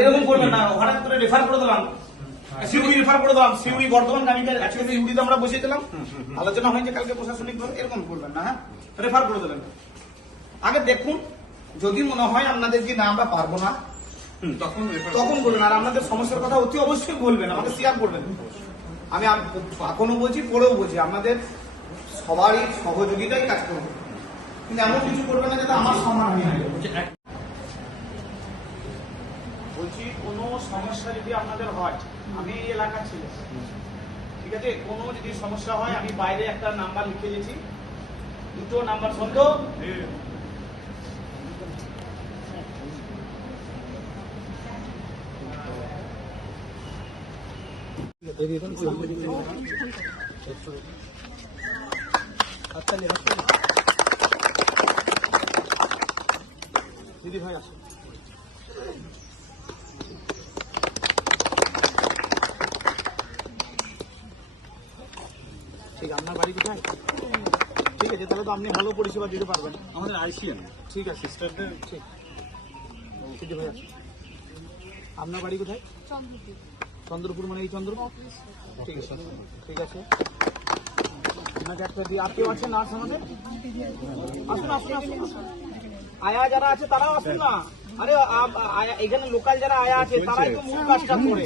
এরকম করবেন না, হঠাৎ করে রেফার করে দিলাম, সিউড়ি রেফার করে দিলাম, সিউড়ি বর্ধমান গাড়িটা আজকে সিউড়িতে আমরা বসিয়ে দিলাম, আলোচনা হয়েছে কালকে প্রশাসনিক ভাবে, এরকম করবেন না। হ্যাঁ, রেফার করে দিলেন। আগে দেখুন, যদি মনে হয় আপনাদের যে না আমরা পারবো না তখন বলবেন, আর আপনাদের সমস্যার কথা অতি অবশ্যই বলবেন, আমাকে শেয়ার করবেন। আমি এখনো বলছি, পরেও বলছি, আপনাদের সবারই সহযোগিতাই কাজ করবে, কিন্তু এমন কিছু করবে না যাতে আমার সম্মান হয়ে যায়। বলছি কোনো সমস্যা যদি আপনাদের হয়, আমি এই এলাকার ছেলে, ঠিক আছে, কোনো যদি সমস্যা হয় আমি বাইরে একটা নাম্বার লিখে দিয়েছি, দুটো নাম্বার শুনত দিদি ভাই আসুন। ঠিক, আপনার বাড়ি কোথায়? ঠিক আছে, তাহলে তো আপনি ভালো পরিষেবা দিতে পারবেন। আমাদের আইসিএন ঠিক আছে, সিস্টারদের ঠিক। দিদি ভাই আসুন। আপনার বাড়ি কোথায়? চন্দ্রপুর, মানে এই চন্দ্রপুর। ঠিক আছে, ঠিক আছে। আপনাকে একটা দিয়ে, আর কেউ আছে নার্স আমাদের? আসুন আসুন আসুন। আয়া যারা আছে তারাও আসুন না। আরে এখানে লোকাল যারা আয়া আছে তারাই তো মূল কাজটা করে।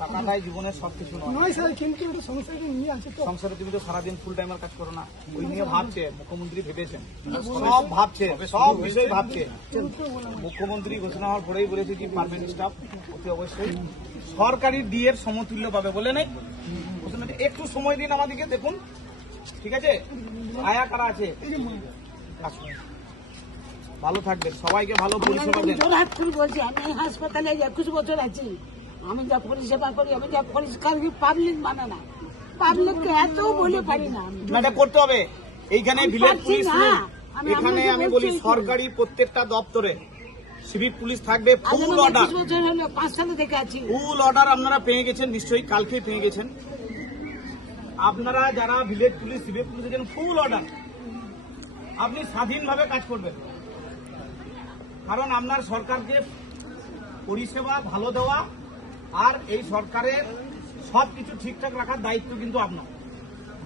টাকাটাই জীবনের সবকিছু নয় স্যার, কিন্তু সংসারে তুমি তো সারাদিন ফুল টাইমের কাজ করো না, ওই নিয়ে ভাবছে মুখ্যমন্ত্রী, ভেবেছেন সব, ভাবছে সব বিষয় ভাবছে। মুখ্যমন্ত্রী ঘোষণা হওয়ার পরেই বলেছে কি পার্মানেন্ট স্টাফ অতি অবশ্যই সরকারি ডিএর সমতুল্য পাবে বলে নাই, একটু সময় দিন আমাদেরকে, দেখুন ঠিক আছে। আয়া কারা আছে, ভালো থাকবেন, সবাইকে ভালো পরিষেবা দেন। বলছি আমি হাসপাতালে 21 বছর আছি, আমি যা পরিষেবা করি, আমি যা পরিষ্কার, পাবলিক মানে না, পাবলিককে এত বলে পারি না, এটা করতে হবে। এইখানে ভিলেজ পুলিশ, এখানে আমি বলি সরকারি প্রত্যেকটা দপ্তরে সিভিক পুলিশ থাকবে, ফুল অর্ডার। 5 সালে থেকে আছি, ফুল অর্ডার আপনারা পেয়ে গেছেন নিশ্চয়ই, কালকেই পেয়ে গেছেন আপনারা যারা ভিলেজ পুলিশ, সিভিক পুলিশ এখানে ফুল অর্ডার। আপনি স্বাধীনভাবে কাজ করবেন, কারণ আপনার সরকারকে পরিষেবা ভালো দেওয়া আর এই সরকারের সবকিছু ঠিকঠাক রাখার দায়িত্ব কিন্তু আপনার।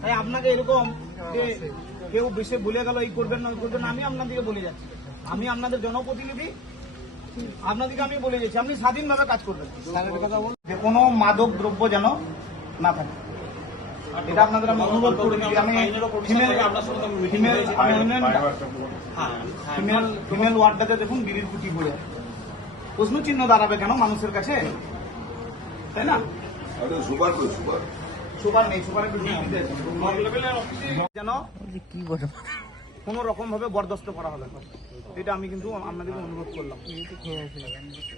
তাই আপনাকে এরকম যে কেউ বেশি বলে গেল এই করবেন না ওই করবেন না, আমি আপনাদেরকে বলে যাচ্ছি, আমি আপনাদের জনপ্রতিনিধি, আপনাদেরকে আমি বলে যাচ্ছি, আপনি স্বাধীনভাবে কাজ করবেন। যে কোনো মাদক দ্রব্য যেন না থাকে, এটা আপনাদের আমি অনুরোধ করে দিচ্ছি। আমি ফিমেল ওয়ার্ডটাতে দেখুন বিড়ির কুটি বলে প্রশ্ন চিহ্ন দাঁড়াবে কেন মানুষের কাছে, তাই না? সুপার নেই, সুপার যেন কোন রকম ভাবে বরদাস্ত করা হবে, এটা আমি কিন্তু আপনাদেরকে অনুরোধ করলাম।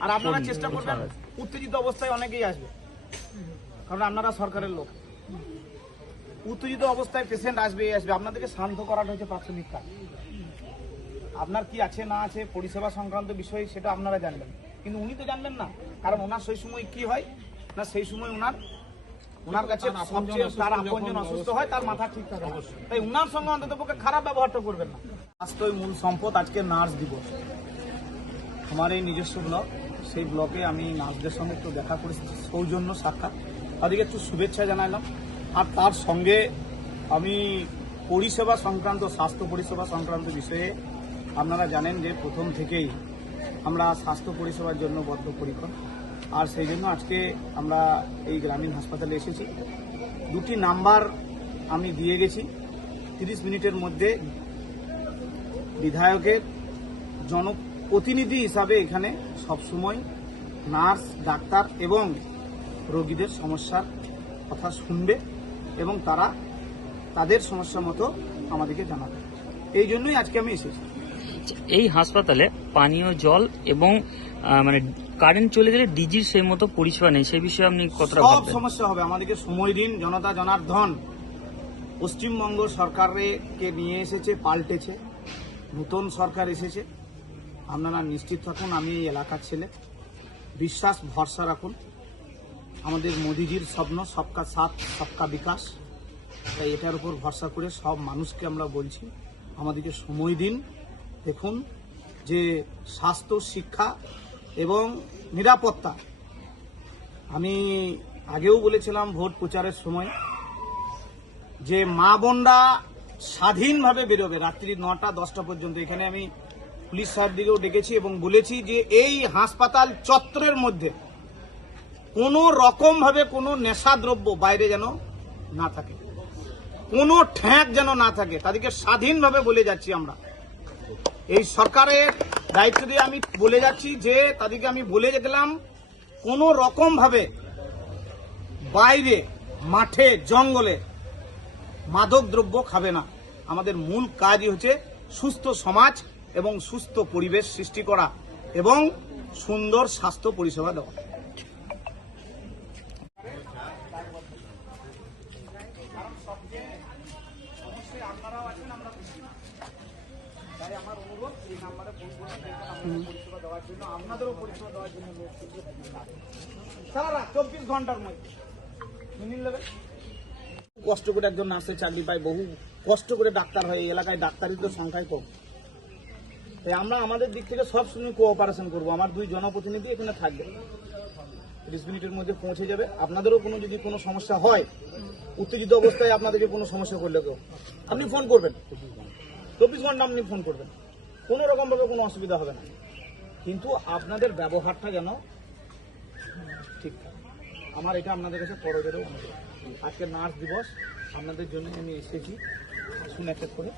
আর আপনারা চেষ্টা করবেন, উত্তেজিত অবস্থায় অনেকেই আসবে, কারণ আপনারা সরকারের লোক, উত্তেজিত অবস্থায় পেশেন্ট আসবে আসবে, আপনাদেরকে শান্ত করাটা হচ্ছে প্রাথমিক কাজ। আপনার কি আছে না আছে পরিষেবা সংক্রান্ত বিষয় সেটা আপনারা জানবেন, কিন্তু উনি তো জানবেন না, কারণ ওনার সেই সময় কি হয় না, সেই সময় ওনার কাছে সবচেয়ে তার আপনজন অসুস্থ হয়, তার মাথা ঠিক থাকে, তাই উনার সঙ্গে অন্তত পক্ষে খারাপ ব্যবহারটা করবেন না। স্বাস্থ্যই মূল সম্পদ। আজকে নার্স দিবস, আমার এই নিজস্ব ব্লক, সেই ব্লকে আমি নার্সদের সঙ্গে একটু দেখা করেছি, সৌজন্য সাক্ষাৎ, তাদেরকে একটু শুভেচ্ছা জানালাম। আর তার সঙ্গে আমি পরিষেবা সংক্রান্ত, স্বাস্থ্য পরিষেবা সংক্রান্ত বিষয়ে আপনারা জানেন যে প্রথম থেকেই আমরা স্বাস্থ্য পরিষেবার জন্য বদ্ধপরিকর, আর সেই জন্য আজকে আমরা এই গ্রামীণ হাসপাতালে এসেছি। 2টি নাম্বার আমি দিয়ে গেছি, 30 মিনিটের মধ্যে বিধায়কের জনপ্রতিনিধি হিসাবে এখানে সবসময় নার্স, ডাক্তার এবং রোগীদের সমস্যার কথা শুনবে এবং তারা তাদের সমস্যা মতো আমাদেরকে জানাবে, এই জন্যই আজকে আমি এসেছি। এই হাসপাতালে পানীয় জল এবং মানে কারেন্ট চলে গেলে ডিজির সেই মতো পরিষেবা নেই, সেই বিষয়ে আপনি কতটা সব সমস্যা হবে, আমাদেরকে সময় দিন। জনতা জনার্দন পশ্চিমবঙ্গ সরকারকে নিয়ে এসেছে, পাল্টেছে, নতুন সরকার এসেছে, আপনারা নিশ্চিত থাকুন আমি এই এলাকার ছেলে, বিশ্বাস ভরসা রাখুন। আমাদের মোদিজির স্বপ্ন সবকা সাথ সবকা বিকাশ, তাই এটার উপর ভরসা করে সব মানুষকে আমরা বলছি আমাদেরকে সময় দিন। দেখুন যে স্বাস্থ্য, শিক্ষা এবং নিরাপত্তা, আমি আগেও বলেছিলাম ভোট প্রচারের সময় যে মা বোনরা স্বাধীনভাবে বেরোবে রাত্রি 9টা 10টা পর্যন্ত। এখানে আমি পুলিশ সাহেবদিকেও ডেকেছি এবং বলেছি যে এই হাসপাতাল চত্বরের মধ্যে কোনো রকমভাবে কোনো নেশাদ্রব্য বাইরে যেন না থাকে, কোনো ঠ্যাক যেন না থাকে, তাদেরকে স্বাধীনভাবে বলে যাচ্ছি আমরা। এই সরকারের দায়িত্ব দিয়ে আমি বলে যাচ্ছি যে তাদেরকে আমি বলে গেলাম কোনো রকমভাবে বাইরে মাঠে জঙ্গলে মাদক দ্রব্য খাবে না। আমাদের মূল কাজই হচ্ছে সুস্থ সমাজ এবং সুস্থ পরিবেশ সৃষ্টি করা এবং সুন্দর স্বাস্থ্য পরিষেবা দেওয়া। তাই আমার অনুরোধ এই নাম্বারে ফোন করুন, পরিষেবা দেওয়ার জন্য, আপনাদেরও পরিষেবা দেওয়ার জন্য সারা 24 ঘন্টার মধ্যে মিনিট নেবে। কষ্ট করে একজন নার্সের চাকরি পায়, বহু কষ্ট করে ডাক্তার হয়। এই এলাকায় ডাক্তারের তো সংখ্যাই কম। তাই আমরা আমাদের দিক থেকে সব সময় কোঅপারেশন করবো। আমার 2 জনপ্রতিনিধি এখানে থাকবে, 30 মিনিটের মধ্যে পৌঁছে যাবে। আপনাদেরও কোনো যদি কোনো সমস্যা হয়, উত্তেজিত অবস্থায় আপনাদেরকে কোনো সমস্যা করলে আপনি ফোন করবেন, 24 ঘন্টা আপনি ফোন করবেন, কোনো রকমভাবে কোনো অসুবিধা হবে না। কিন্তু আপনাদের ব্যবহারটা যেন ঠিক থাকে। আমার এটা আপনাদের কাছে করজোরে অনুরোধ। আজকে নার্স দিবস, আপনাদের জন্য আমি এসেছি, শুনে একটা করে